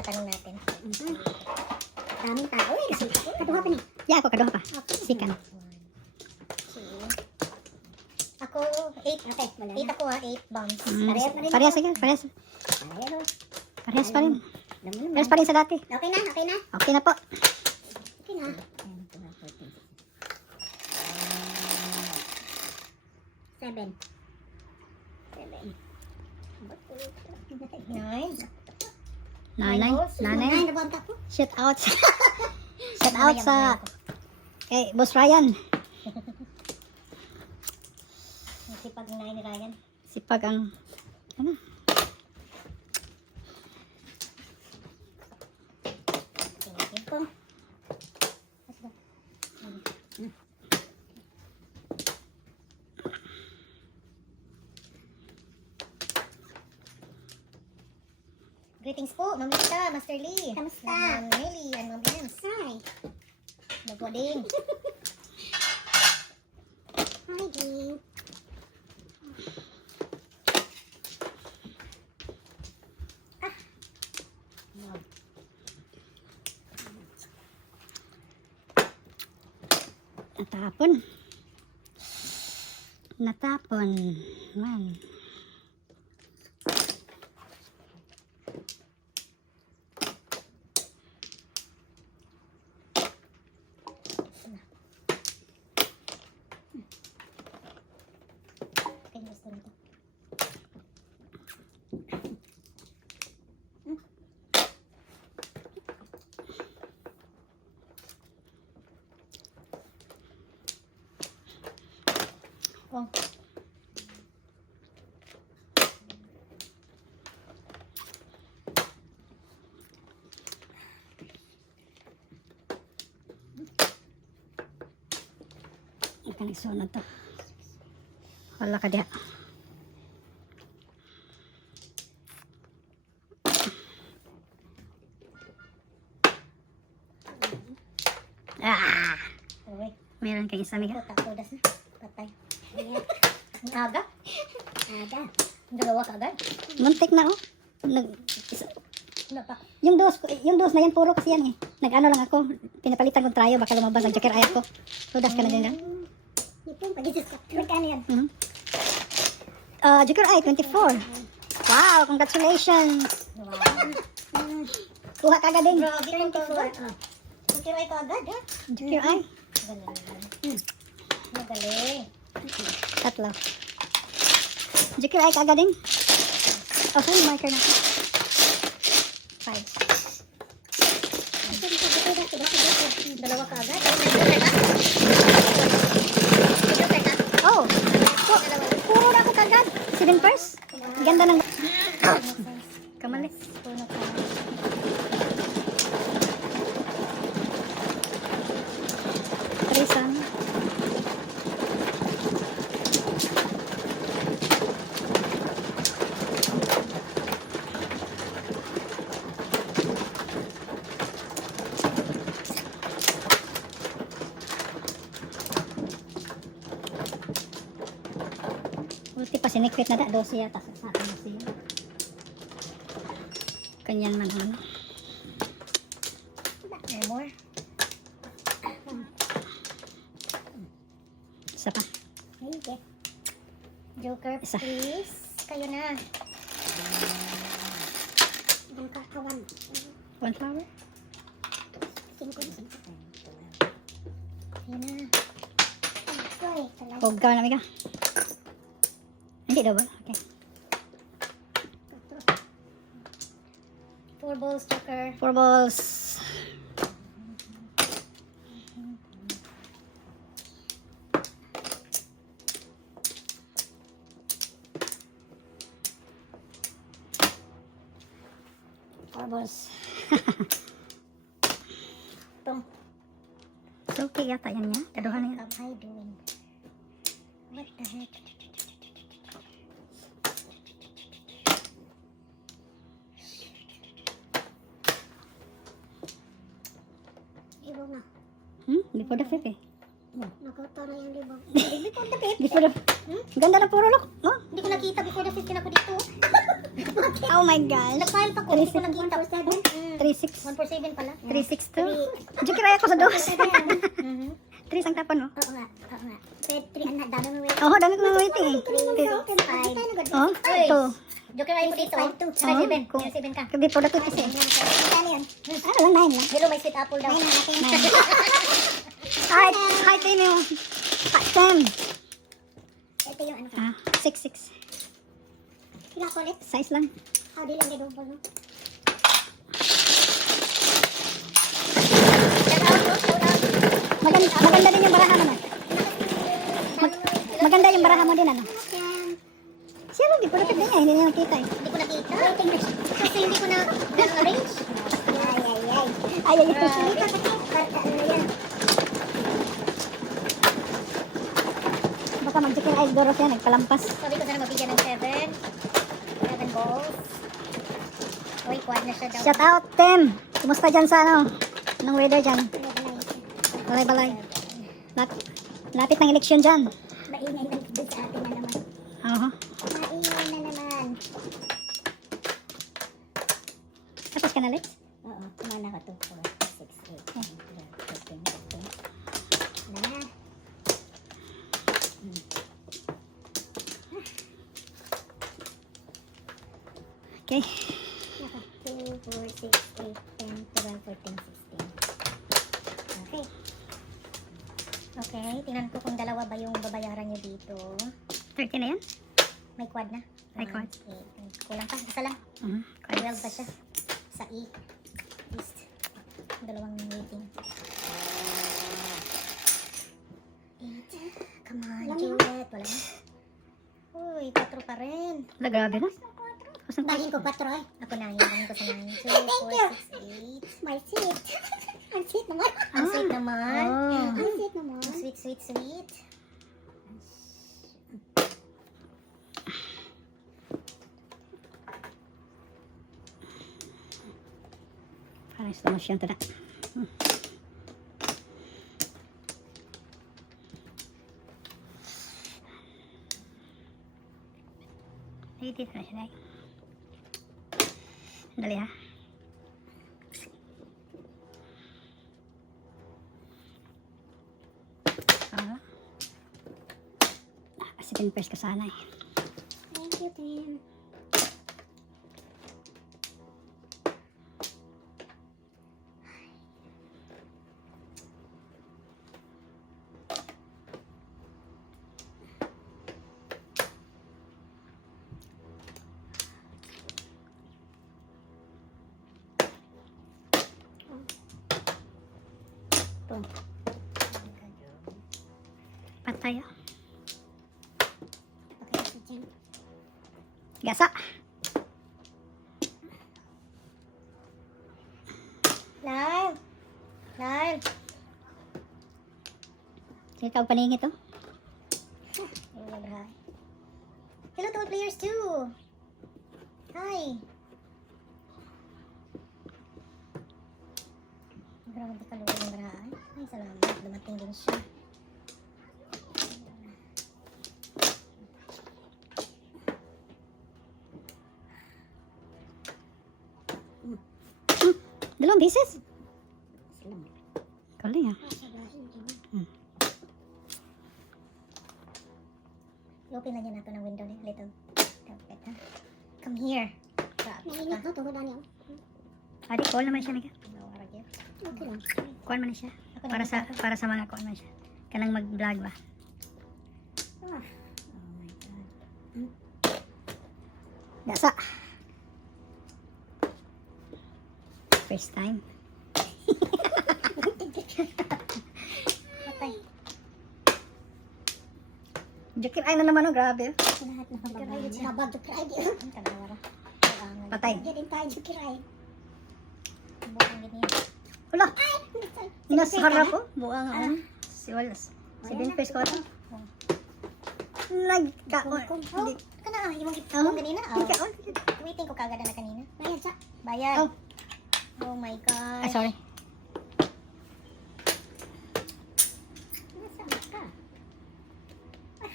itatanong natin. Daming tao eh. Kaduha pa ni. Ya, ako kaduha pa. Sikan. Ako, 8. Okay, wala 8 na. ako ha, 8 bombs. Parehas pa rin. Parehas, sige. Parehas. Ayun o. Parehas pa rin. Alam mo naman. Parehas pa rin sa dati. Okay na, okay na. Okay na po. Okay na. 7. 9. Nanay. Nanay. 9 nabanta ko. Shout out. Shout out sa kay Boss Ryan. Sipag 9 ni Ryan. Sipag ang ano? Thank you. Greetings po, Ma'am Lita, Master Lee. Kamusta? Ma'am Nelly, and Ma'am Jens. Hi. Nagwading. Hi, Jane. Natapon. Natapon. Man. Kaya gusto nito. Oh. Ika nagsunod to. Wala ka diha. Ah! Uy, Meron kang isa miga. takudas na. Patay. Ang aga. Aga. Dalawa ka agad. Muntik na oh. Wala pa. Yung dos na yan puro kasi yan eh. Nag-ano lang ako, pinapalitan kong trayo baka lumabas ang joker ayat ko. Tudas ka na din yan. Ipon, pag-isis ka. Magkano yan? Joker Eye 24. Wow, congratulations. Wow. Kuha ka agad din. Grabe kang kagad. Nakiray ka agad ha. Joker Eye. Galing. Magaling. Tatlo. Joker Eye ka agad din. Oh, sorry, marker na. 5. Dalawa ka agad. Oh, puro na ako kagad. 7 pairs. Ganda ng kamali. Puno ka. Trisan. Ulti pa sinikwit na da. 12 yata sa akin na siya. Kanyan man ano. May more. Isa pa. Okay. Joker, Isa. please. Kayo na. Ang kakawan. 1 flower. 5 na. Kayo na. Sorry, talaga. Huwag ka na miga. Hindi daw ba? Okay. 4 balls, Joker. 4 balls. Tum. So, okay yata yan niya. Kaduhan na yan. What am I doing? What the heck? Ibo na. Before the flip eh. Nakuto na yung libog. Before the fifth? Before the... Ganda na puro look. Oh, Hindi ko nakita before the 15 ako dito. Oh my gosh. Nag-file pa ko, hindi ko nakita. 3-6. 147 pala. 3-6 to. Joker ay ako sa dos. Mhm. 3 ang tapon mo. Oo nga. Pwede 3 anak, dami mo wait. Oo, dami ko nang waiting eh. 3, 5. Oh, Uy. 2. Joker ay mo dito. 5-2. Saka Oh, 7. kung- 7 ka. Hindi po dapat kasi. Ano yun? Ano lang, 9 lang. Hello, may sweet apple daw. 9 na natin. Hi, Tim yung. Tim. Ito yung ano ka. 6-6. Sila ko ulit. Size lang. How di lang di double no? Shout out, no? Shout out. Maganda din yung baraha naman. Maganda yung baraha mo din, ano? Yan. Siya lang, di po dapat din niya. Hindi niya nakita eh. Hindi ko nakita. Kasi hindi ko na arrange. Ay. Ay, ay, ay. Hindi pa kasi. Barka ano yan. Baka mag-chicken eyes doros yan, nagpalampas. Sabi ko sana mabigyan ng 7. 7 balls. Uy, quad na siya daw. Shout out, Tim. Kumusta dyan sa ano? Anong weather dyan? Balay-balay. Lapit ng eleksyon dyan. Maingay na doon sa atin na naman. Oo. Maingay na naman. Tapos ka na, Lex? Oo, kumana ka to. 4, 6, 8, 9, 10, 11, 12. Na. Okay. Naka 2, 4, 6, 8, 10, 12, 14, 16. Okay. Okay, tingnan ko kung dalawa ba yung babayaran nyo dito. 30 na yan? May quad na. May quad. Kulang pa, isa lang. 12 pa siya. Sa E. East. Dalawang waiting. 8. Come on, Wala na. Juliet. Wala na. Uy, 4 pa rin. Wala, grabe na. Kusang Dalhin ko 4 eh. Ako na, yung ko sa 9. 2, Thank you. 4, 6, 8. My sweet. Ang sweet naman. Ang sweet naman. Oh. Ang sweet naman. Ang sweet, sweet, sweet. Parang slow motion to na. Ay, dito na siya, Day. Dali ha. Kasi 10 pairs ka sana eh. Thank you, Tim. Patay ah. Okay, si Tim. Gasa. Lyle! Lyle! Sige ka paningit oh. Hello to all players too! Hi! Grabe ka luwa yung barahan. Ay, salamat. Dumating din siya. Dalawang beses. Salam. Galing ah. Masagahin, Tim. I-open na niya nato ng window niya. Little carpet, ha? Come here. Grabe Nainit ka. no, tungkol na niya. Adi, call naman siya Mika. Nawara niya. Okay lang. Call man siya. Ako na Para sa mga call man siya. Kanang mag-vlog ba? Ah, Oh my God. Gasa. First time. Patay. Joker ay na naman oh, grabe. lahat na kababayan. Nabag yung cry di. Ang kanawara. Kabangan. Patay. Diyan din tayo yung cry. Bukang ganyan. Wala. Nasa harap ko. oh. Buang Ah. Si Wallace. Si Ayan Ben na. Face ko ito. Nagkaon. Oh, Hindi. Ka na, yung Oh. ganina. Oh. Nagkaon. Waiting ko kagad na kanina. bayad sa. Bayad. Oh. Oh my Ah, gosh. sorry. Nasaan ka? Ah,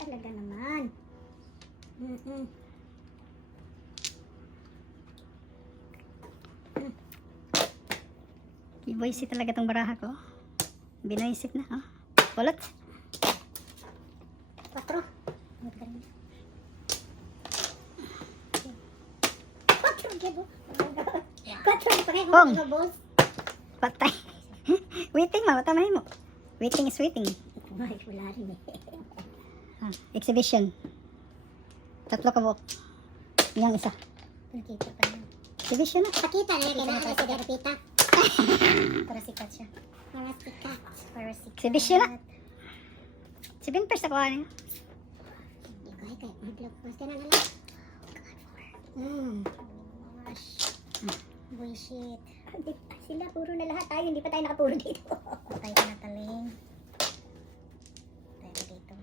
talaga naman. Iboysit talaga tong baraha ko. Binoysit na. Oh. Kulot. 4. 4 kebo. 4 pareho Pong. mga boss. Patay. Waiting ma. Matamahin mo. Waiting is waiting. Ay, wala rin eh. Ah, exhibition. 3 ka buok. Yang isa. Nakita pa na. Exhibition na. Pakita na yan. Kailangan kasi kapita. Para sikat siya. Para sikat. Para sikat. Exhibition na. 7 pairs ako ano. Kaya mag-vlog. Mas ka na nga lang. Gosh. Bullshit. Sila puro na lahat tayo, hindi pa tayo nakapuro dito. Tayo ka na taling. Tayo ka dito.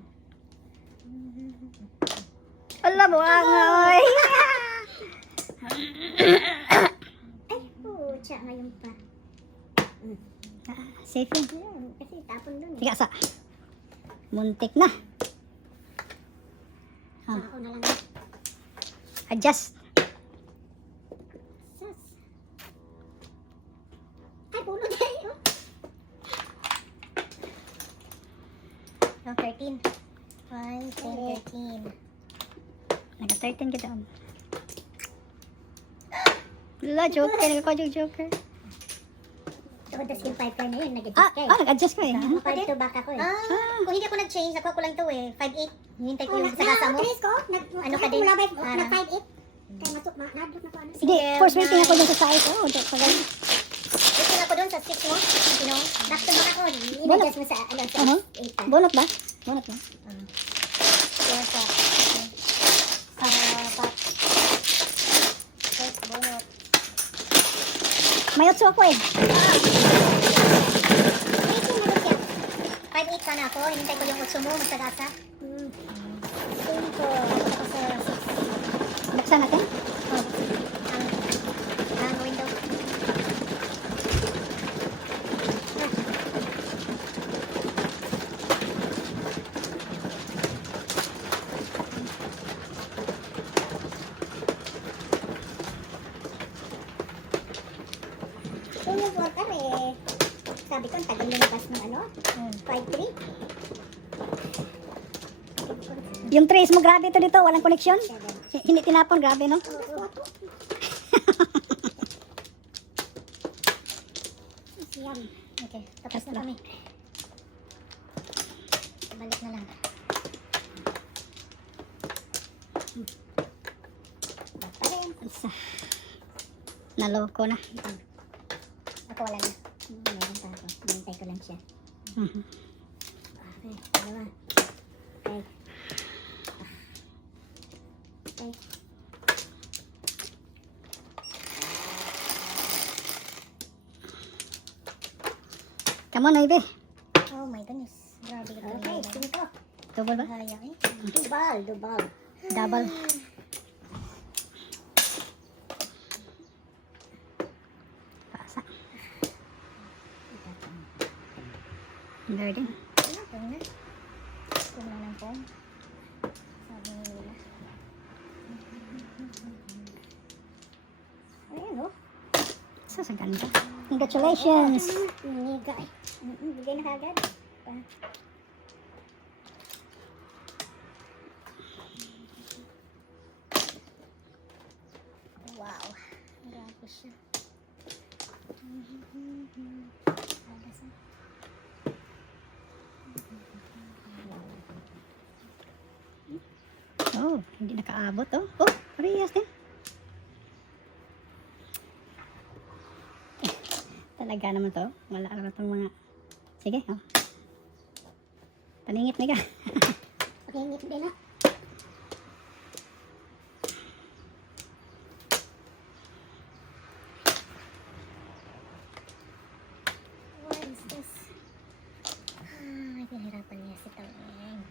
Ala mo nga oy. Ay, pucha, ngayon pa. Safe yun. Yan, kasi tapon dun. Tiga sa. Muntik na. Ako na lang. Adjust. Sas. Ay, puno tayo. No, 13. 5, 10, 13. Naka 13 kita. Wala, joker. Nagka-joker. So, tas yung piper na yun, nag-adjust Ah, kayo. nag-adjust ko eh. Five to back ako eh. Kung hindi ako nag-change, nakuha ko lang to eh. 5'8". Hintay ko yung sa gasa mo. Tres ko, Ano ka din? na Para. 5'8". Kaya masuk, nadlok na ko ano. Hindi, force waiting ako dun sa side. Oh, pag Ito ako doon sa 6 mo. You know? Back to back ako, in-adjust mo sa, ano, sa Ano? 8 pa. Bunot ba? Bunot ba? Kaya sa... Sa... First bonus. May otso ako eh. 5'8 ka na ako. Hinintay ko yung 8 mo. Magsagasa. Same ko. Ako sa 6. Buksan natin. Ang window. Kung yung water eh, sabi ko, ang tagal lumabas ng ano, 5'3". Yung trace mo, grabe ito dito. Walang connection. Hindi tinapon, grabe no? Yan. Okay. Tapos na kami. Balik na lang. Isa. Naloko na. Ako wala na. Meron pa ako. Hinintay ko lang siya. Mhm. Okay, dalawa. Okay. Okay. Come on, Ivy. Oh my goodness. Grabe ito. Okay, cinco. Double ba? Bahaya eh. Dubal, dubal. Double. Pasa. Garden. Ano? Kung na. Kung na ng phone. Sabi nila. Ayan oh. So, sa ganda. Congratulations. Niniga eh. Bigay na kagad. Wow. Grabe siya. Oh, hindi nakaabot oh. Oh, parehas din. Talaga naman to. Wala naman itong mga... Sige, oh. Paningit na ka. Pakingit din ah. What is this? Ay, pinahirapan niya si Taleng.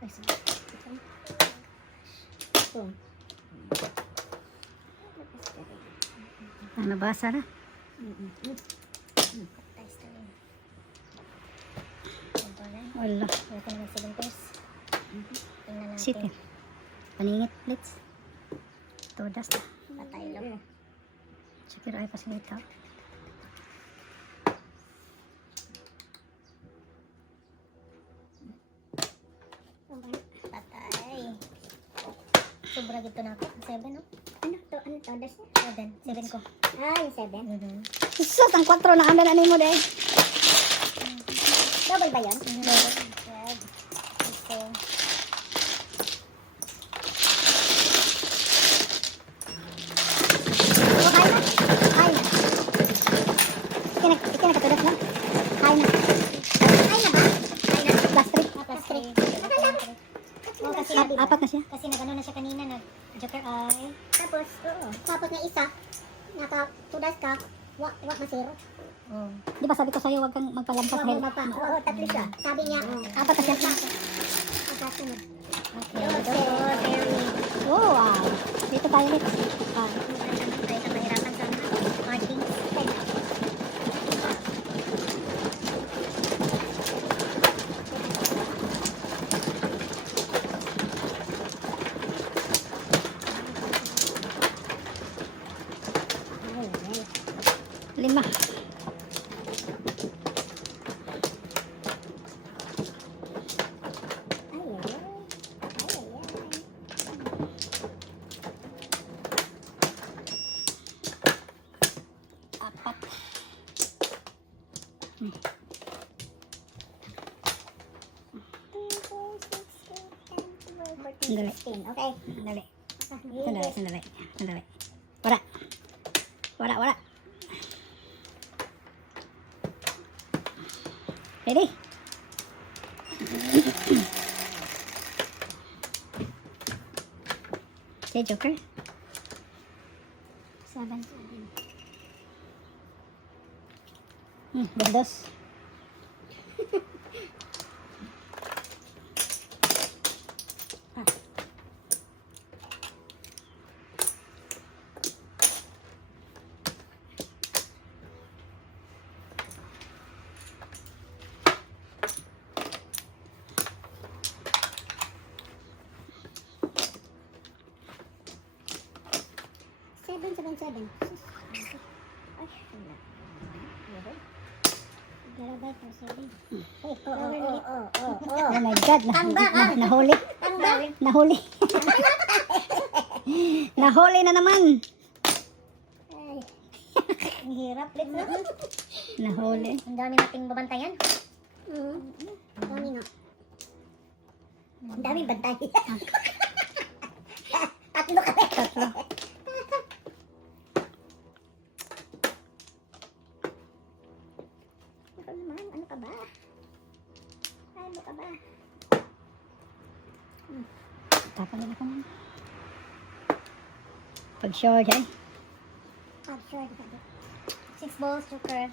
Ay, sorry. Boom. Ang nabasa na. Tayo sa rin. Ito na. Wala. Natin ng cylinders. Tingnan natin. Sit eh. Paningit, let's. Todas na. Patay lang. Sakir ay pasilita. Patay. Sobra dito na ako. 7, no? Ano to? Ano to? Das na? 7. 7 ko. Ah, yung 7. Sus, ang 4 na anda na mo deh. Double ba yun? Red. Ito. Oh, hay na. Hay na. Ikinakatulas na. Hay na. Ay na ba? Ay na. Plus 3. Plus 3. Oh, kasi Apat na siya. kasi nagano na siya kanina, nag-joker eye. Tapos, oo. Tapos na isa, nakatudas ka, wak masiro. Oh. Di ba sabi ko sa'yo, huwag kang magpalampas. Oo, mapa. Oo, tatlo siya. Sabi niya, Apat na siya. kasunod. Okay. Very. Oh, wow. Dito tayo ulit. Ah, Tayo sa mahirapan sa marking. lima. Apat. Sandali. Okay. Sandali. Sandali. Wala. Wala. Ready? Okay, Joker. 7. Dos. Seven. Garabay po, 7. Oh my God. Nahuli. Nahuli. Nahuli na naman. Ang hirap. Let's go. Nahuli. Ang dami nating babantayan. Dami nga. Ang daming bantay. Tatlo kami. Tatlo. Ito naman, ano ka ba? Tapos na ako man. Pag short eh. Sure. 6 balls, joker.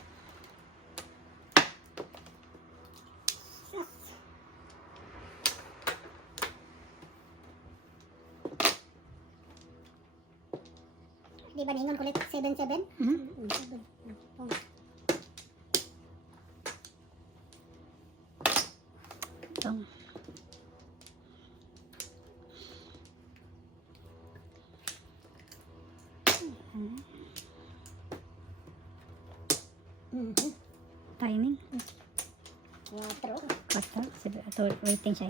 Di ba ningon kulit 7? Itong. Timing. 4. 4. Ito, waiting siya.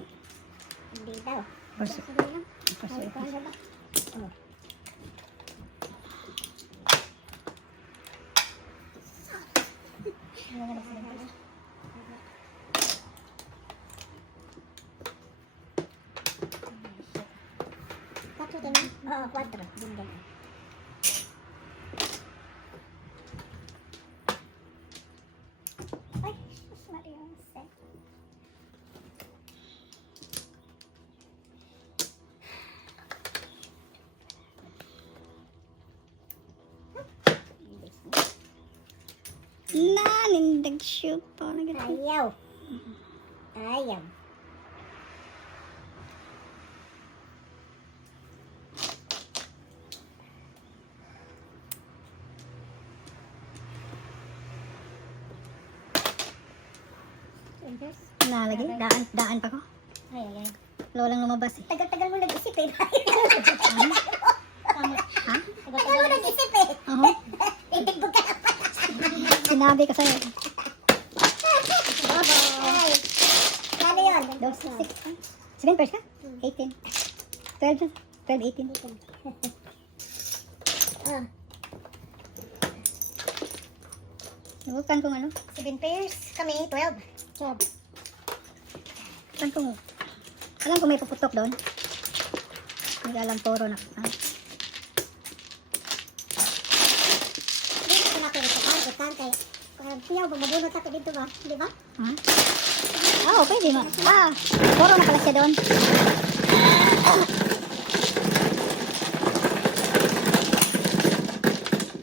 Hindi daw. First, Sige lang. first, Ay, kung ano ba? Quatro din. Oo, 4. Din. Ay, sus Maria. Set. Nanindag shoot po. Ayaw. pairs? Nalagi, daan pa ko. Ay, ay, ay. Lolang lumabas eh. Tagal-tagal mo nag-isip eh. Ha? Tagal mo nag-isip eh. Oo. Itigbog ka. Sinabi ko sa'yo. Ay. Kano yun? Dos, 7 pairs ka? 18. 12 dyan. 12, 18. Ah, Subukan kung ano. 7 pairs. Kami, 12. 12. Saan kung... Alam ko may puputok doon. Hindi ka alam puro na. Dito ko na pwede sa kargot kay piyaw ba mabunot ako dito ba? Di ba? Ha? Oo, pwede mo. Puro na pala siya doon.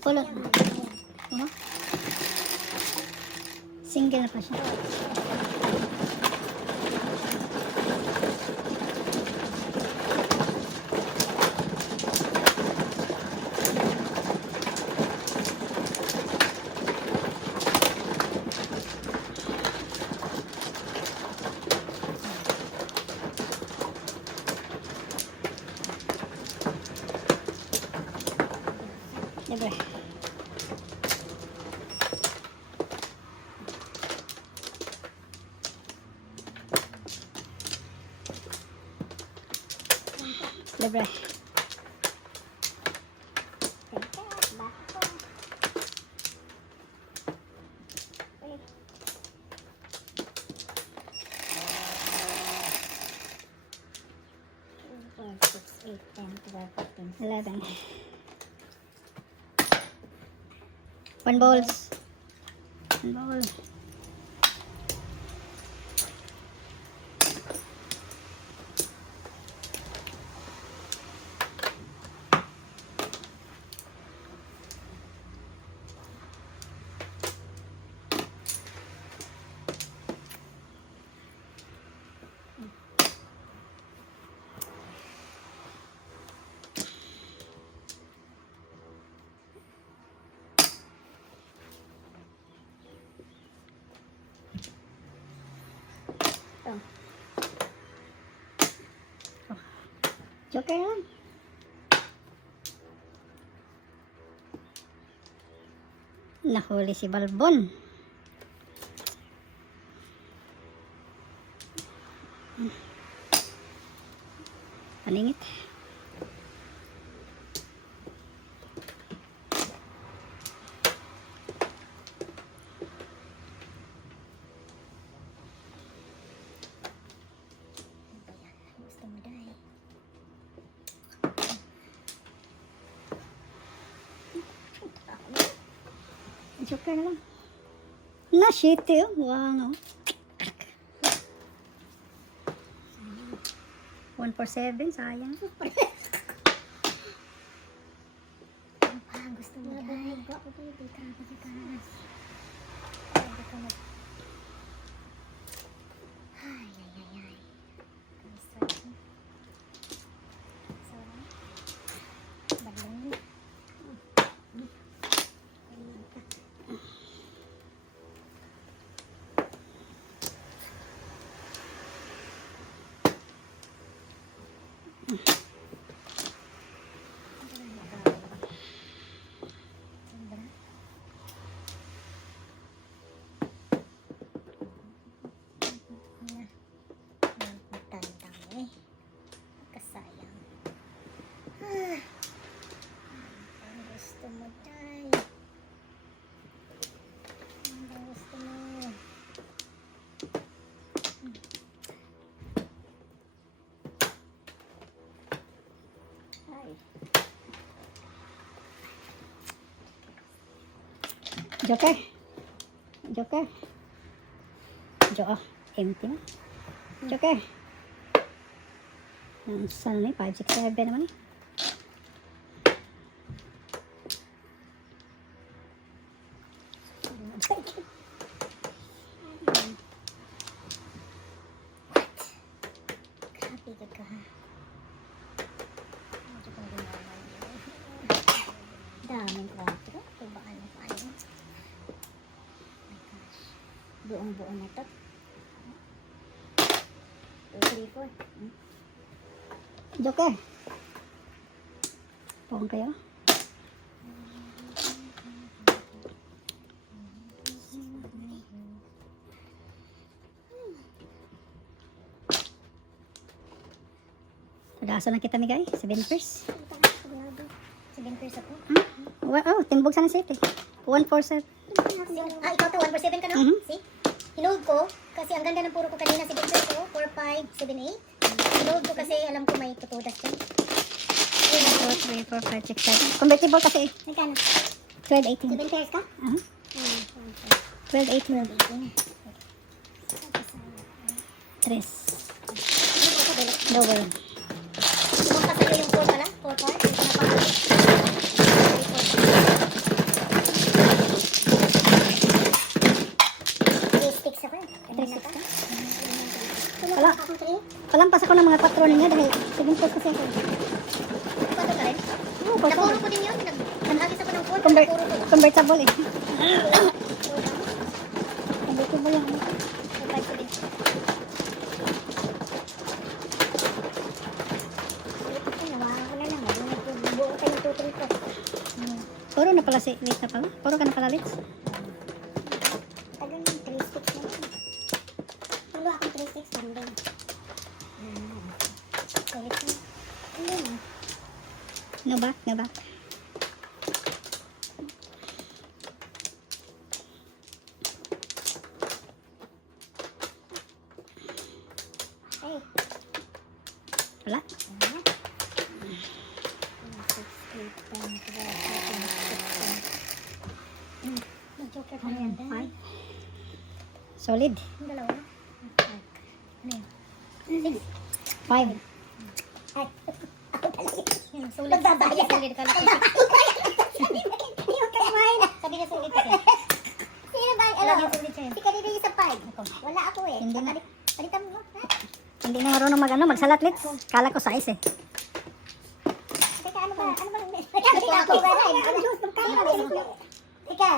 Puro. Ano? Single na pa siya. Diba? Diba? Six, 8, 10, 12, 14. 11. 1 balls. 1 ball. Joker lang. Nahuli si Balbon. Paningit. Gusto mo dahil. Joker lang. Na shit eh. Wow. 1 for 7, sayang. Gusto mo dahil. Ako pa yung tika pa sa kanas. Ay, ay, ay, ay. Sorry. Balong. Kasayang. Ang gusto mo tayo. Ang gusto mo. Ay. Joker. Joker. Empty na. Joker. Saan na 5, 6, 7 naman eh. Grabe ka ka. Medyo kang gumawa niyo. Daming 4. Kung ba ano. Oh my gosh. Buong-buo na to. 3, 4. Joker. Pong kayo. Tagasa na kita, Migay. 7 first. 7 pairs ako. Oh, timbog sana set eh. 147. Ah, ikaw to, 1 per 7 ka, no? Mhm. See? Hinold ko, kasi ang ganda ng puro ko kanina, 7 pairs ko, 4, 5, 7, 8. Hinold ko kasi alam ko may tutudas dyan. 2, 3, 4, 5, 6, 7. Convertible kasi eh. Magkano? 12, 18. 7 pairs ka? 12, 18. 3. Lower. Kung pa sa'yo yung 4 pala, 4 part, yung pinapakalit. 3 sticks ako. 3 sticks ka? Wala. Wala. Akong 3? Palampas ako ng mga patron niya dahil 7 first kasi ako. Pato ka rin? Oo, pasok. Napuro ko din yun. Nag-agis ako ng 4, Convert, napuro ko. convertible eh. 4 Convertible yung ano. 5, 7. Puro na pala si Liz na pala. Puro ka na pala, Liz. Tagal ng 3 sticks na yun. Tulo akong 3 sticks, panding. Solid na. Ano yun? No back, no back. Ay, Wala. ano? 6, 8, 10, 12, 13, 14. Mag-joker pa yan. 5. Solid. Yung dalawa. Ano yun? 6. 5. Ay, ako pala yun. Yun, solid. Solid. Solid ka lang. Yung kayo sabi niya solid kasi. Sino ba? Alam Lagi solid siya yun. Si kanina yung sa 5. Wala ako eh. Hindi na. Palitan mo. Ha? Hindi na marunong magsalat, Liz. Kala ko size eh. Teka, ano ba? Ano ba? Teka, ako ba? Teka.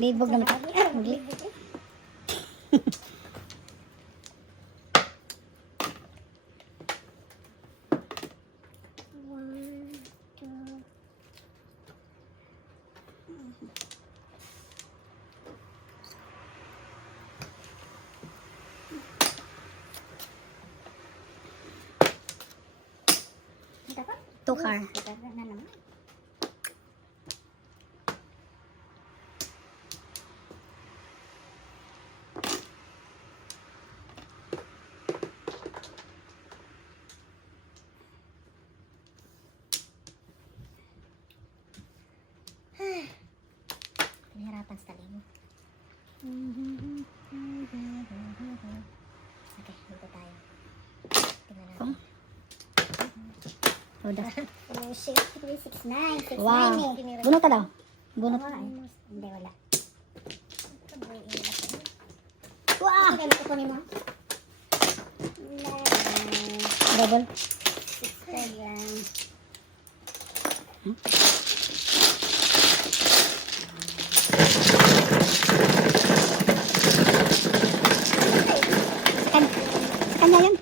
Libog naman. Magli. Tukar. Na naman. Pinahirapan sa talim. Okay, dito tayo. Tingnan natin. Roda. Oh, shit. 3, 6, 9. 6, 9 Wow. eh. Bunot ka daw. Bunot. Hindi, wala. Wow! Kaya mo kukunin mo? Double. 6 lang. Sa kanya yun.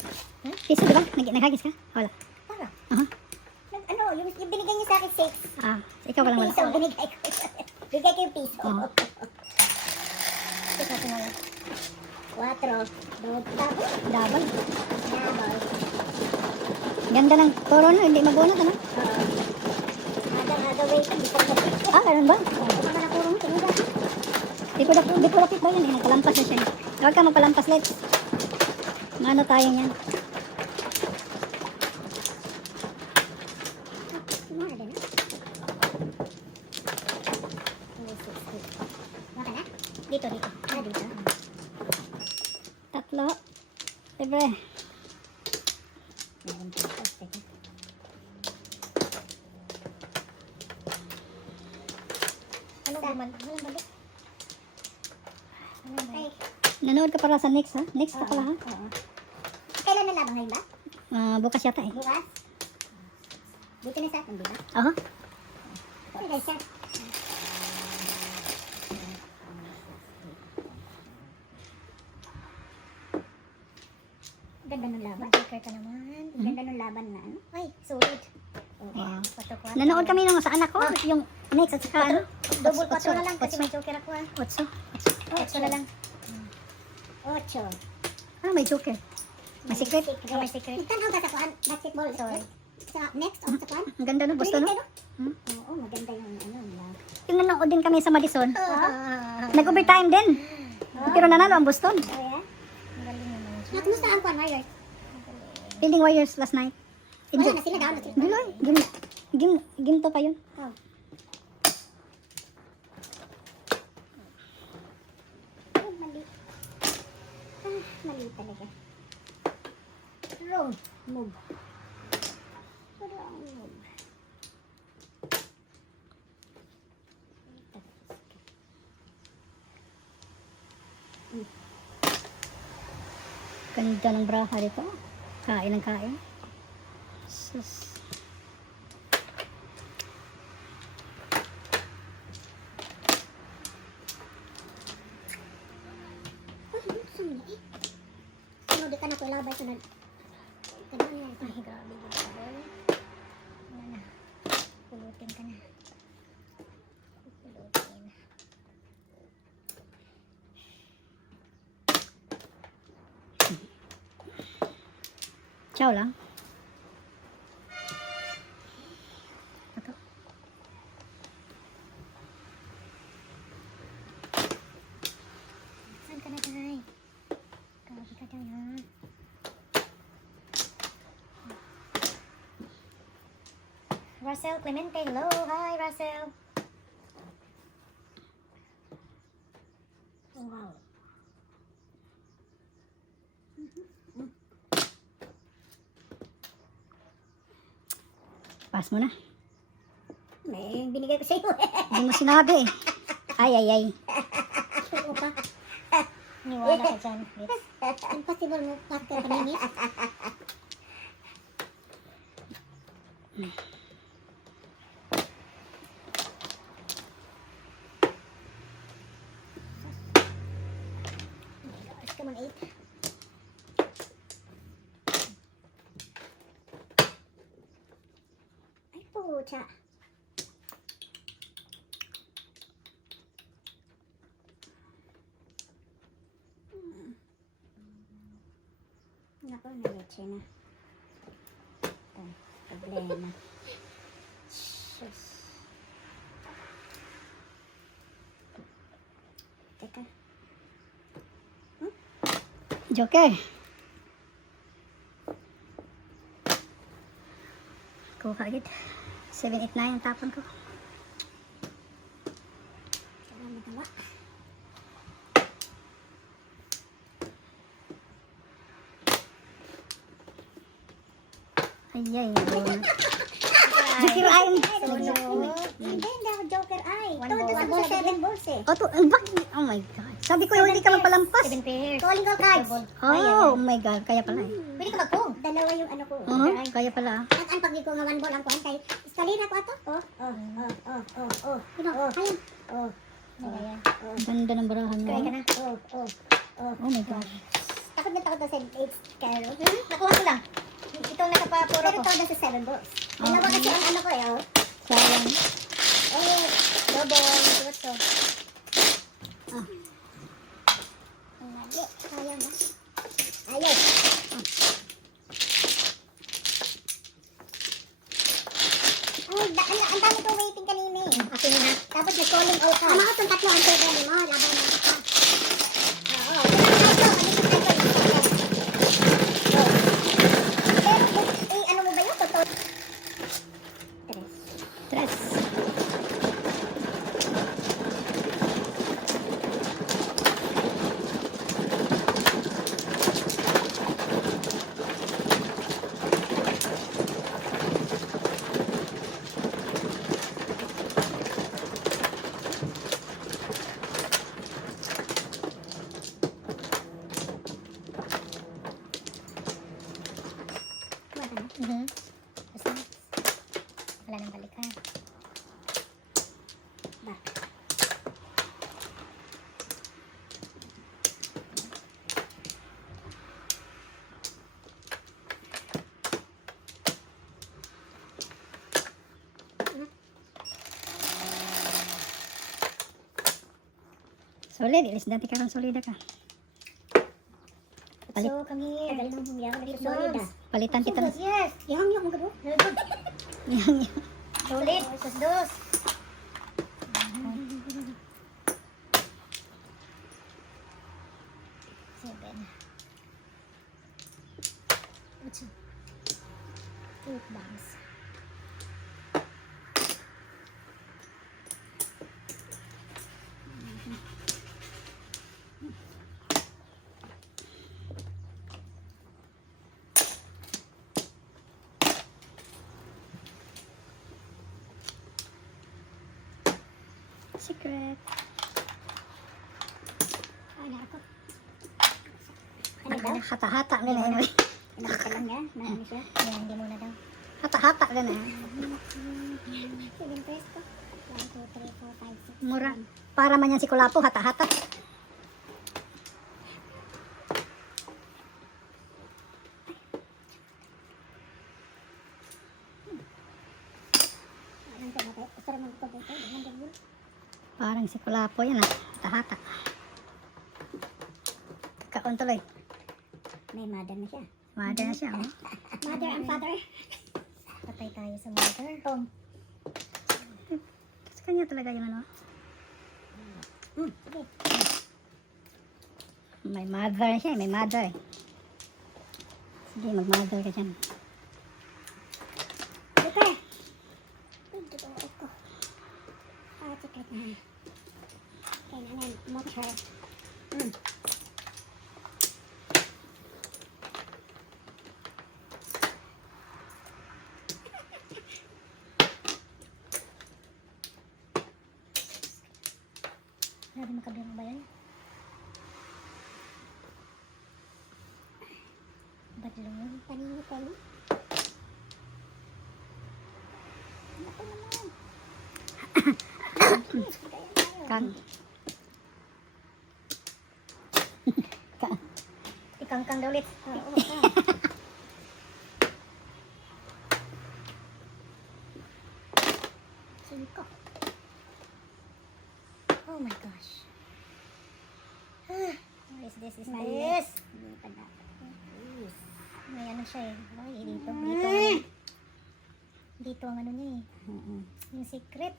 Piso, di ba? Naghagis ka? Wala. Tara. Aha. Ano, yung binigay niyo sa akin 6. Ah, ikaw walang wala. Piso, binigay ko. Bigay ko yung piso. Oo. Ito na lang. 4. Double. Double. Double. Ganda ng toro no, hindi mabunot ano? Aga wait. Hindi ko na. Ah, ganun ba? Kung naman ako rin, tinuga. Di ko lapit ba yan eh? Nagpalampas na siya eh. Huwag ka magpalampas, let's. Maano tayo niyan? Mga din, ha? Maka na? Dito, dito. Dito. Tatlo. Libre. Walang balik. Walang balik. Nanood ka para sa next, ha? Next ka pala, ha? Oo. Kailan na labang ngayon ba? Bukas yata, eh. Bukas? Buti na sa akin, di ba? Oo. Okay, guys, siya. Ganda ng laban. Mag-joker ka naman. Ganda ng laban na ano. Ay, sulit. Wow. Patok Nanood kami nung sa anak ko, yung next at saka ano? Double 4 na lang kasi may joker ako ah. Otso. 8 na lang. 8. Ah, may joker. May secret. Ikaw may secret. Tanaw ka sa kuan, basketball. Sorry. Sa next, o sa kuan. Ang ganda no, gusto no? Hmm? Oo, maganda yung ano. Yung nanood din kami sa Madison. Ah. Nag-overtime din. Pero nanalo ang Boston. So, yeah. Ang galing naman. Kumusta ang kuan, Warriors? Fielding Warriors last night. Wala Enjoy. na sila, down na sila. Giloy. Game to pa yun. Oh. Oh, mali. Ah, mali talaga. Wrong move. Wrong move. Ganda ng braha dito. Kain ng kain. Sus. Sunod ka na ko labay sunod. Ganun yan. Ay, grabe dito. Wala na. Pulutin ka na. Pulutin. Ciao lang. Ito. Saan ka na, Tay? Grabe ka dyan, ha? Russell Clemente, hello. Hi, Russell. Wow. Pass mo na. May binigay ko sa iyo. Hindi mo sinabi eh. Ay, ay, ay. Oo pa. Niwala ka dyan, Lips. Impossible mo partner paningit. Come on, 8. Ay, pucha. Nako, naletse na. Ito, problema. Sus. Teka. Joker. Kuha agad. 789 ang tapon ko. Salamat nawa. Ay, ay. Joker ay. Hindi ako joker ay. One Ito, ball. sa ball, 7 balls eh. Oh my God. Sabi ko hindi ka magpalampas. 7 pairs. Calling all cards. Double. Oh my God. Kaya pala eh. Pwede ka mag-pong. Dalawa yung ano ko. Kaya pala ah. Ang pag ko nga 1 ball ang kuhan kay eskalera ko ato. Oh. Ayun. Oh. Ayan. Ganda ng barahan mo. Kaya ka na. Oh my God. Takot na takot na sa 8 carol. Nakuha ko lang. Itong nakapapuro Pero ko. ito na sa 7 balls. Dalawa kasi ang ano ko eh. Oh. Sayang. Oh. Double. What's up? Ang mali. Sayang na. Ayos. Ang dami kong waiting kanina eh. Akin na ha. Tapos nag-calling all cards. Ang mga itong tatlo ang favor mo. Laban na ka. Oo. Pero ano mo ba yun? Totoo. Tres. Solid, ilis dati karon solida ka. Palit. So, kami, tagal nang humiyaw. Solid Solid bombs. Palitan kita. Yes. Ihang-ihang mo gado. Yan. Solid. Dos. Seven. Eight bombs. Secret. Ano ako? Hata-hata ka na eh. Pinakita lang niya. Ano siya? Yan, hindi muna daw. Hata-hata ka na eh. 7 peso. 1, 2, 3, 4, 5, 6. Mura. Para man yan si Kulapo, hata-hata. Parang si Kulapo yan ah. Hata-hata. Kaon tuloy. May mother na siya. Mada na siya oh. Mother and father. Patay tayo sa mother. Tom. Sa kanya talaga yung ano. Sige. May mother siya eh. May mother eh. Sige, mag-mother ka dyan. Sige. Ito ko. Secret na. Okay, nanan. Motor. Grabe makabiro ba yan? Ba't lang yun? Panini ko yun? Ako naman. Kang. Ikang-kang daw ulit. Oo, kang. Singko. Oh my gosh. What is this? This? May ano siya eh. Ay, dito. Dito ang ano niya eh. Yung secret.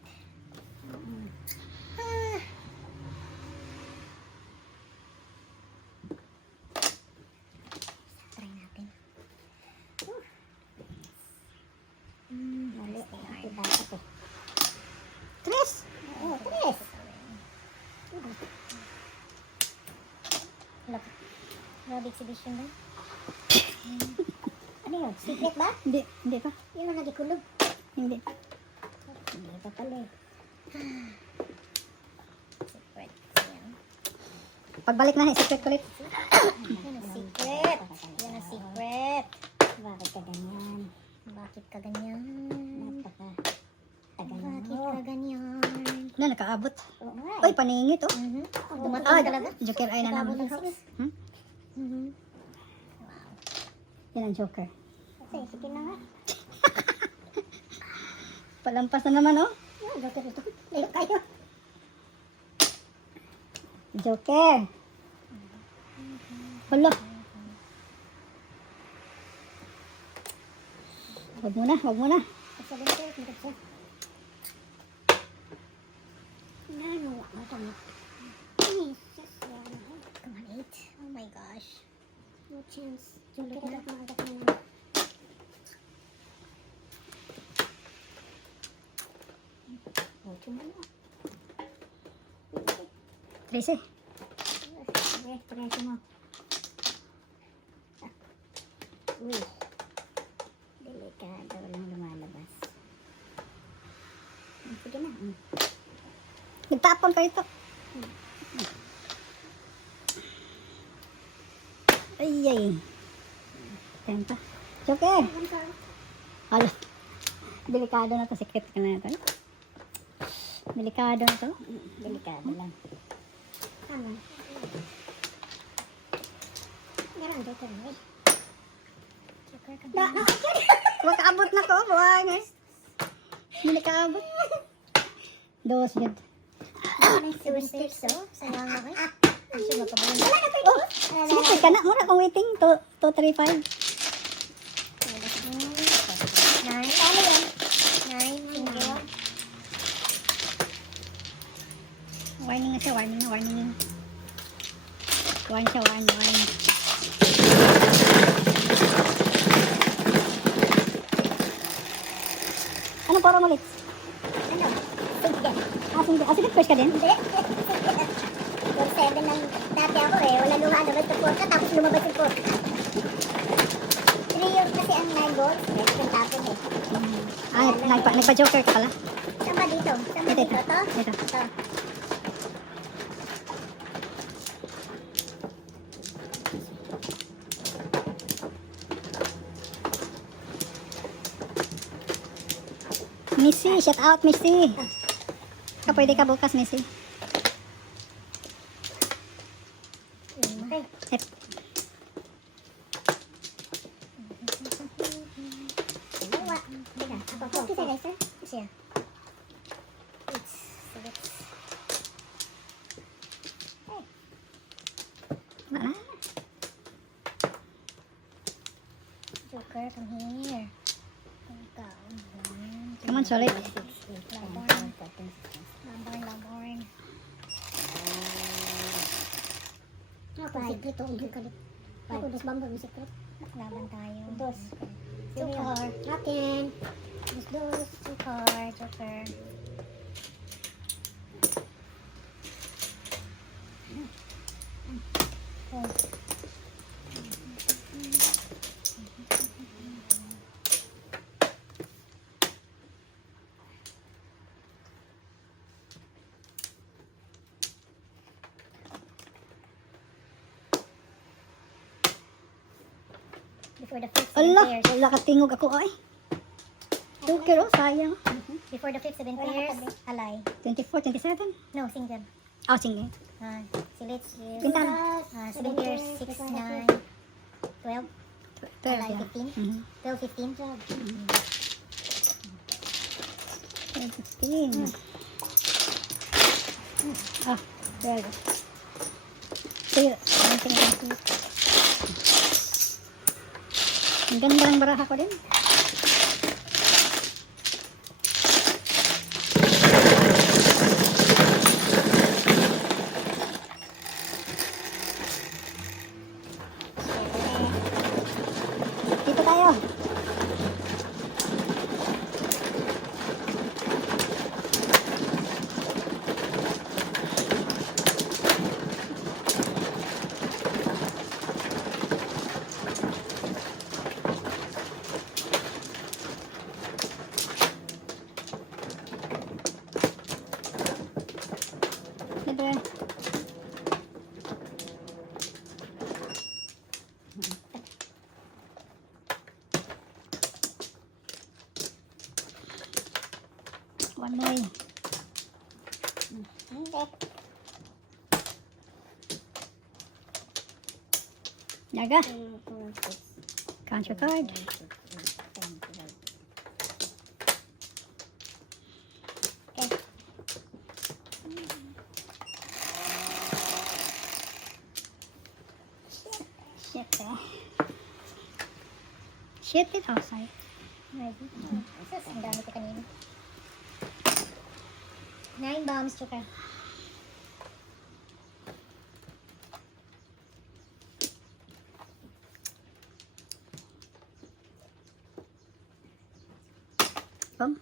Try natin. Mali. Ito dapat eh. Tres! Oo, tres. Look. Grabe exhibition ba? Ano yun? Secret ba? Hindi pa. Yun ang nagikulog. Hindi. Hindi pa pala eh. Secret. Yan. Pagbalik na, secret kulit. Yan ang secret. Yan ang secret. Bakit ka ganyan? Bakit ka ganyan? Bakit ka ganyan? Wala, nakaabot. Oo nga Oy, eh. paningit oh. Dumating talaga. Joker ay na Nakaabot naman. ng six. Hmm? Yan ang Joker. Kasi, sige na nga. Palampas na naman oh. Joker ito. Layo kayo. Joker. Hala. Wag mo na, wag mo na. Sabi ko, hindi siya. Nano, ano kami? Jesus, come on, 8. Oh my gosh. No chance. Joker na ako agad na. Tracy. Preso mo. Uy. Delikado lang lumalabas. Sige na. Nagtapon pa ito. Ay, ay. Tenta. Joker. Hala. Delikado na to. Secret ka na ito. Delikado na to. Delikado lang. Tama. Meron Joker na eh. Joker ka na. Makaabot na ko. Buhay nga. Hindi nakaabot. Dos, bed. Two sticks, oh. Sayang ako eh. Kasi magkabulan. Wala na Oh, sige ka na. Muna kung waiting. 2, 3, 5. Nine. Paano yan? Nine. Single. Warning na siya. Warning na. Warning. Warning siya. Warning. Anong poro mo ulit? Ano? Sige. Sige. Sige, first ka din? Hindi. 4-7 lang dati ako eh. Wala lumabas sa 4 ka, tapos lumabas yung 4 ka. 3 years kasi ang 9 goals. Meron yung tapon eh. Nagpa-joker ka pala. Saan ba dito? Saan ba Ito, dito? ito. To? Ito. Ito. Missy, shout out Missy. Pwede ka bukas, Missy. Okay. Dalawa. Teka, ako po. Kasi guys, sir. Siya. Wala. Joker, come here. Come on, solid. Laborn. Ako, secret. Hindi ka rin. Ako, dos bamba yung secret. Laban tayo. Dos. Joker. Akin. Dos. Joker. Joker. Oh. Before the fifth, seven Ala, pairs. wala katingog ako ay. Joker, oh, sayang. Before the fifth, 7 pairs, alay. 24, 27. No, single. Oh, sige. Silits is Bintana. 7 pairs, 6, 9, 12, 12 alay, yan. 15. Mhm. 12, 15. 15. Ah, 12. Sige, ang ganda ng baraha ko din. Dito tayo. Libre. One more. Hindi. Yaga. Count your card. Okay. Shit, eh. Shit it outside. Sus, ang dami ko kanina. 9 bombs, Joker. Boom.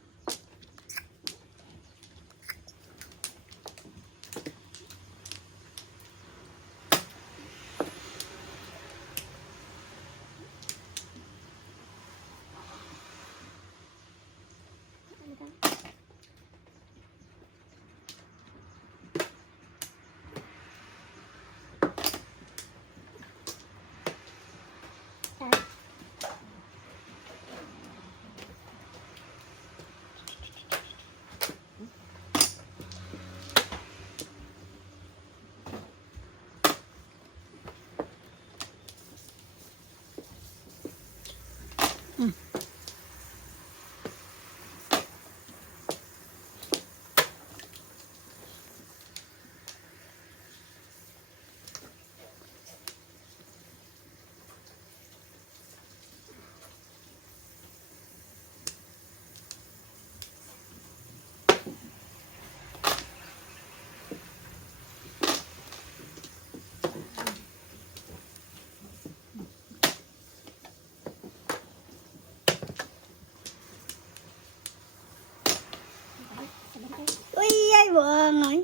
Uy, ay, buangay.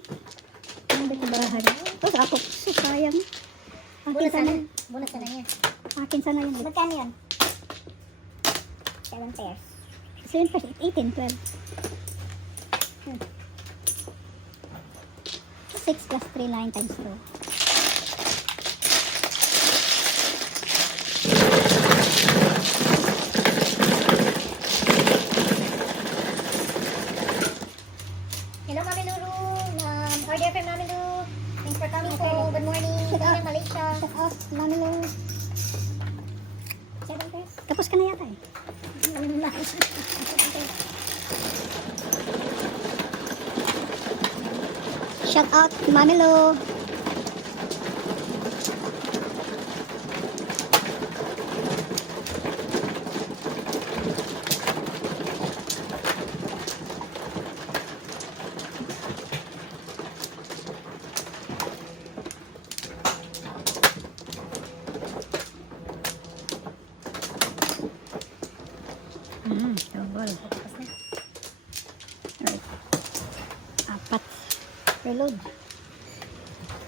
Ang bitbahan. Tapos ako, sayang. Akin Bonus sana. sana. Bonus sana niya. Akin sana yun. Magkano yun? 7 pairs. 7 plus 18, 12. 6 plus 3, 9 times 2. Hello, Mami Lulu. Order from Mami Lulu. Thanks for coming po. Good morning. Ganyan, Malaysia. Check out, mami mo. 7 pairs. Tapos ka na yata eh. Shout out, Mami Lo. Double. Tapos na. Right. Apat. Reload.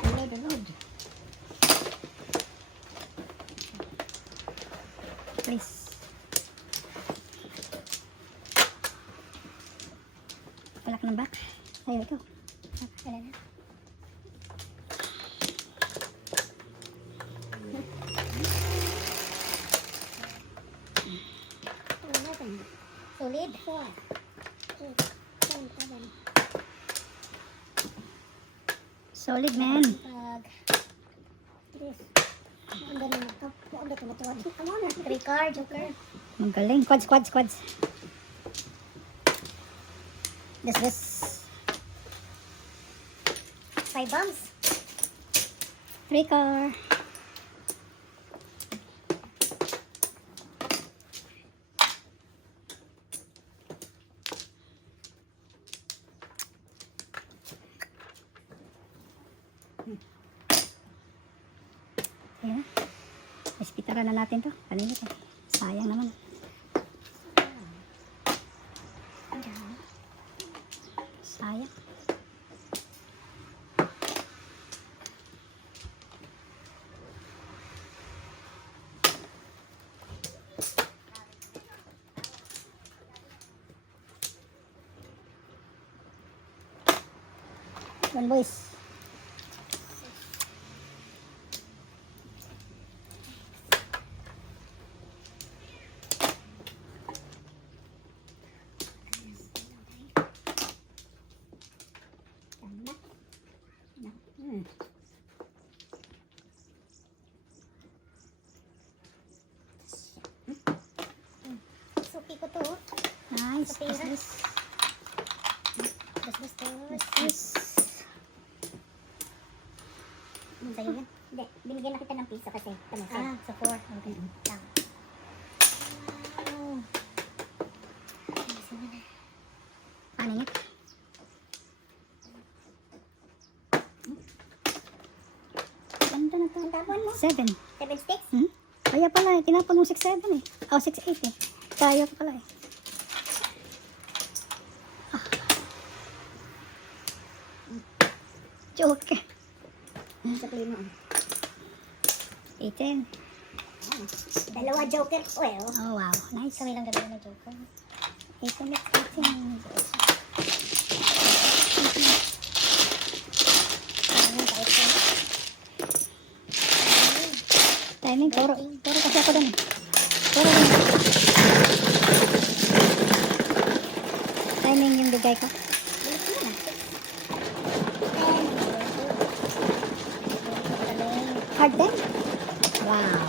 Reload, reload. Please. Wala ka ng back. Ayaw ikaw. Wala na. Solid. 4, 8, 7, 7. Solid, man. Pag Yes. Ang galing na to. Ang galing na to. Come on. 3 card, joker. Magaling. Quads, quads, quads. This. 5 bombs. 3 car. Ayan. Ispitaran na natin to. Kanina to. Sayang naman. Sayang. Yan boys. Suki ko to. Nice. Sa pera. Nice. Bas to. Nice. Sa'yo yan. Hindi. Binigyan na kita ng piso kasi. Tama sa'yo. Ah, sa 4. Okay. Tama. Oh. Ano yun? Ganda na to. Ang tapon mo. 7. 7 sticks. Hmm? Kaya pala eh. Tinapon mo 6-7 eh. Oh, 6-8 eh. Kaya pa pala eh. Ah. Joke. Sa klima. 18. Dalawa joker. Well. Oh, wow. Nice. Kami lang gagawin na joker. 18 next 18. Timing, puro kasi ako dun. Puro dun. Timing yung bigay ko. Hard din? Wow.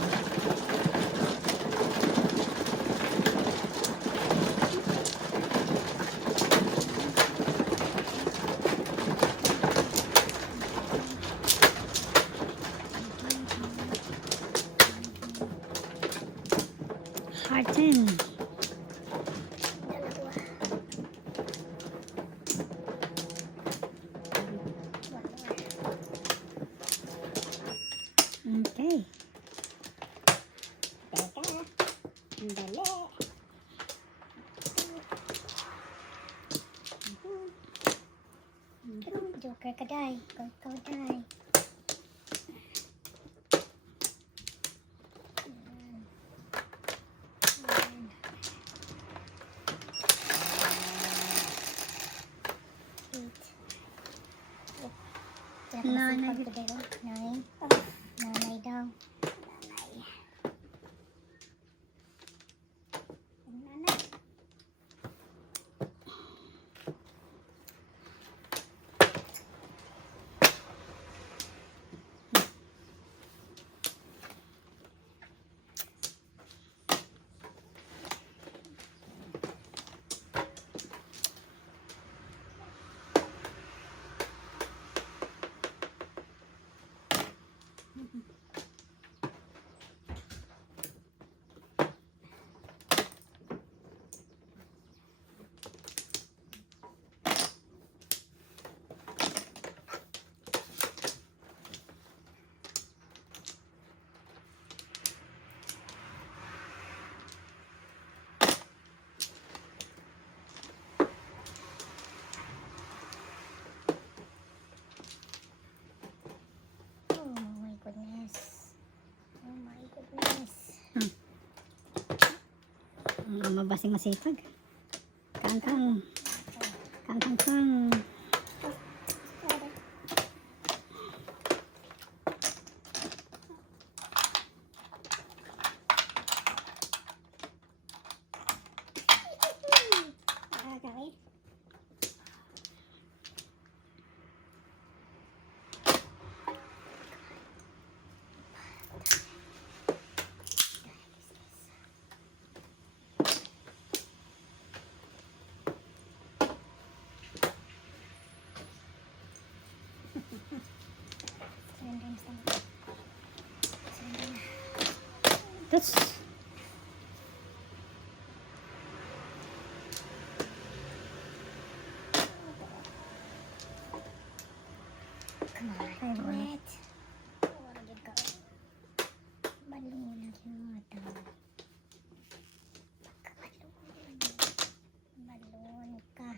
Hard din. Okay. Joker ka, day. Ikaw, day. Nanay. Nine. Nanay daw. Nanay. Oh my goodness. Oh my goodness. Ang mabasing masipag. Kang. Kang. Gawin. That's Come on, Ay, do wala. it. Wala gid ka. Balon na yun. Balon ka.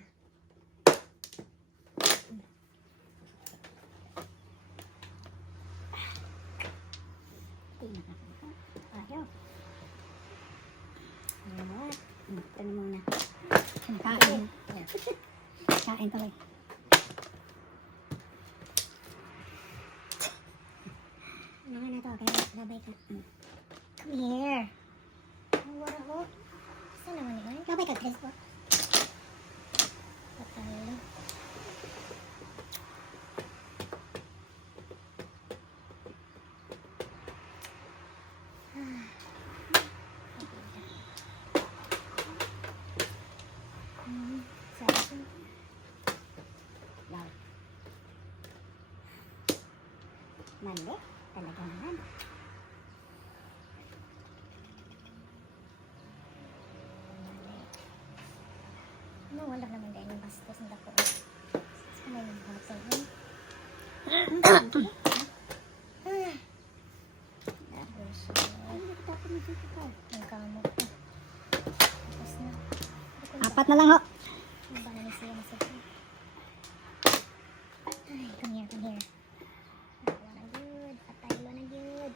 Ayaw. Ayan. Ito na muna. kain. Kain tuloy. Ano na to? Kaya labay ka. Come here. Wala ko. Saan naman yun? Labay ka, Chris po. Patay. Sarap. Wow. Mali. Talaga naman. Ano, wala naman dahil yung bastos ng dako. Saan may nagbuhat sa yun? Ang kamot ko. Tapos na. Apat na lang ho. Ano ba na siya masakit? Ay, come here, come here. Wala na good. Patay na good.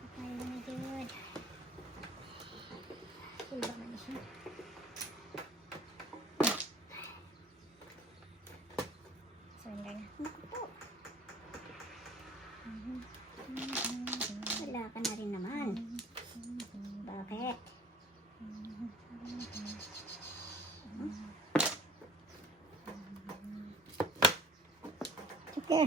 Patay na good. Silba man na siya. Surrender na. Naku po. Wala ka na rin naman. Bakit? Okay.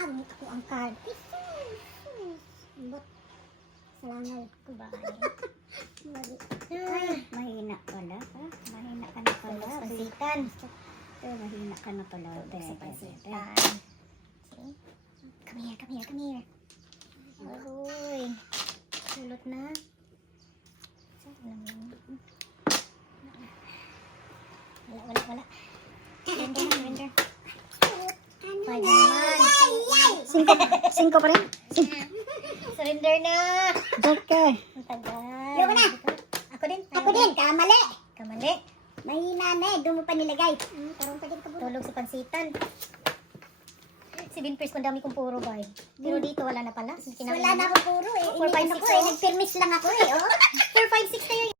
Ang ako ang card. But, salamat ko ba? Ay, mahina pala ka. Mahina ka na pala. Pansitan. Mahina ka na pala. Sa Bebe. pansitan. See? Come here, come here, come here. Aroy. Sulot na. Saan naman? Wala. Surrender na, surrender. Five naman. Cinco pa rin. Surrender na. Okay. Ang tagal. Ayoko na. Ako din. din. Kamali. Kamali. Mahina na eh. Doon mo pa nilagay. Parang pa din kaburo. Tulog sa pansitan. Si Binpers, ang dami kong puro ba eh. Pero dito wala na pala. Wala na akong puro eh. 4, 5, 6, Nagpirmis lang ako eh. Oh. 4, 5, 6 kayo.